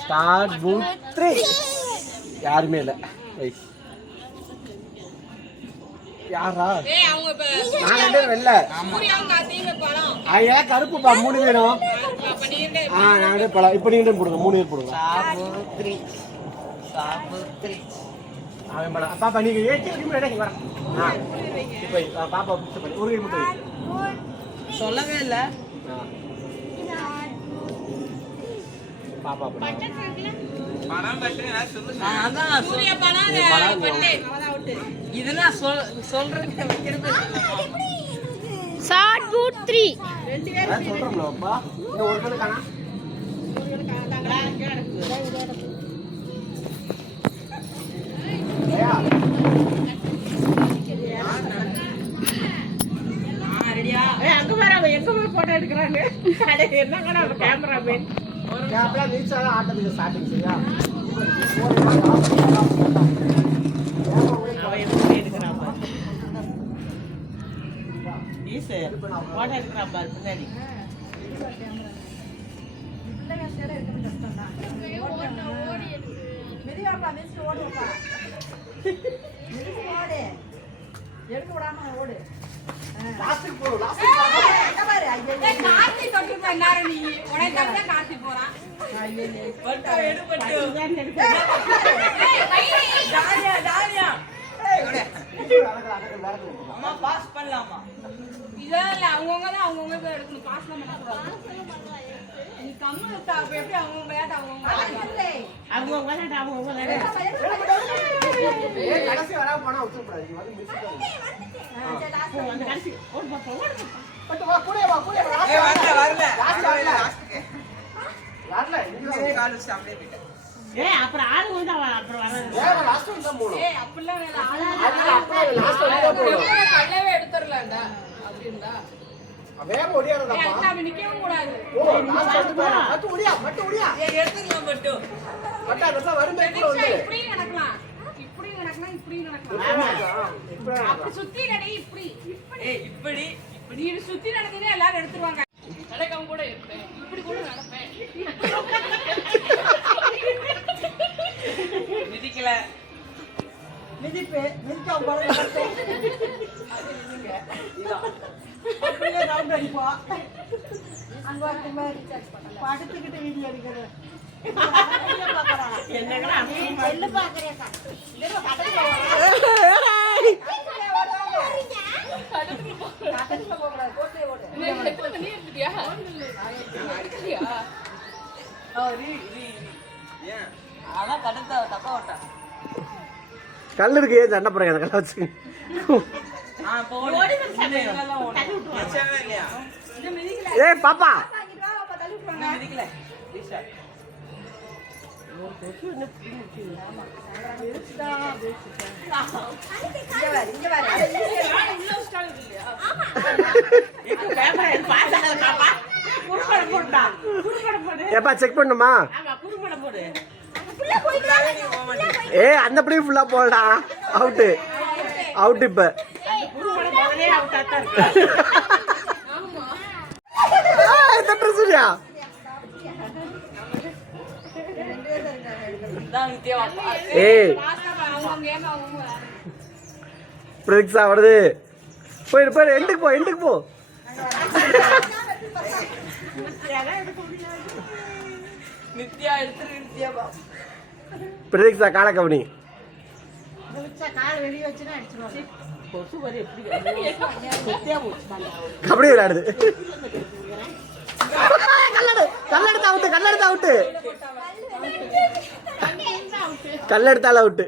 start boot 3 யாருமே இல்லை யாரா நான் வெள்ள ஐயா கருப்புப்பா 3 பேரும் நான் பழம் இப்போ நீங்க போடுங்க 3 பேர் போடுங்க அவன் பழம் பாப்பா நீங்க வரேன் இப்போ பாப்பா ஒரு கை மட்டும் சொல்லவே இல்லை பாப்பா இதெல்லாம் சொல்றேன் ஷார்ட் பூட் 3 சொல்றோம்லப்பா இந்த ஒரு கணக்கு காணா அங்க வர எங்க போய் போட்டோ எடுக்கிறாங்க என்ன கேமரா மேன் கேமரா நீச்சால ஆட்டத்துக்கு ஸ்டார்டிங் சரியா அவன் எப்படி எடுக்கிறான் பாரு ஈஸி போட்டோ எடுக்கிறான் பாரு பின்னாடி எடுக்க விடாம ஓடு லாஸ்ட் போ லாஸ்ட் பாரு கார்த்தி தொட்டு பண்ணாரு நீ உனக்கு தான் கார்த்தி போறான் பட்டு எடு பட்டு டாலியா டாலியா அம்மா பாஸ் பண்ணலாமா இல்ல அவங்கவங்க தான் அவங்கவங்க போய் எடுக்கணும் பாஸ் பண்ண கூடாது நீ கம்மு அப்ப எப்படி அவங்க விளையாட்டு அவங்க விளையாட்டு அவங்க ஏய் கடைசி வர போனா உத்து போடாது நீ வந்து மிஸ் பண்ணு கடைசி ஓடு பாப்பா ஓடு பட்டு வா கூட வா ஏய் வரல லாஸ்ட்க்கு வரல நீங்க கால் வச்சு அப்படியே போய்ட்ட ஏய் அப்புறம் ஆளு வந்தா அப்புறம் வர ஏய் லாஸ்ட் வந்து போடு ஏய் அப்படிலாம் இல்ல அது அப்படியே லாஸ்ட் வந்து போடு கல்லவே எடுத்துறலாம்டா அப்படினா வேக ஓடியாரடா நான் நிக்கவே கூடாது ஓ லாஸ்ட் வந்து போடு மட்டு ஓடியா ஏய் எடுத்துக்கலாம் பட்டு பட்டா அதெல்லாம் வருமே கூட வந்து இப்படி நடக்கலாம் இப்படி நடக்கலாம் அப்படி சுத்தி நடி இப்படி ஏய் இப்படி நீ சுத்தி நடந்தீங்கன்னா எல்லாரும் எடுத்துருவாங்க நடக்காம கூட இருப்பேன் இப்படி கூட நடப்பேன் மிதிக்கல மிதிக்க போறது அப்படியே ரவுண்ட் அடிப்போம் அங்க படுத்துக்கிட்டு வீடியோ எடுக்கிறது என்னங்கடா செல்லு பாக்குறேன் அதான் தடுத்த தப்பா விட்டா கல் இருக்கு சண்டை போடுங்க கல்ல வச்சு ஏய் பாப்பா மிதிக்கல ஏப்பா செக் பண்ணுமா ஏய் அந்த படி ஃபுல்லா போடா அவுட் அவுட் இப்ப தட்டு சூர்யா ஏய் பிரதீக்ஷா வருது போயிரு போயிரு எண்டுக்கு போ நித்யா எடுத்துரு நித்யாவா பிரதீக்ஷா கால கவனி கால் வெளியே வச்சுன்னா அடிச்சிருவாங்க கொசு வரை எப்படி கபடி விளையாடுது கல்லெடுத்து அவுட்டு கல்லெடுத்தால அவுட்டு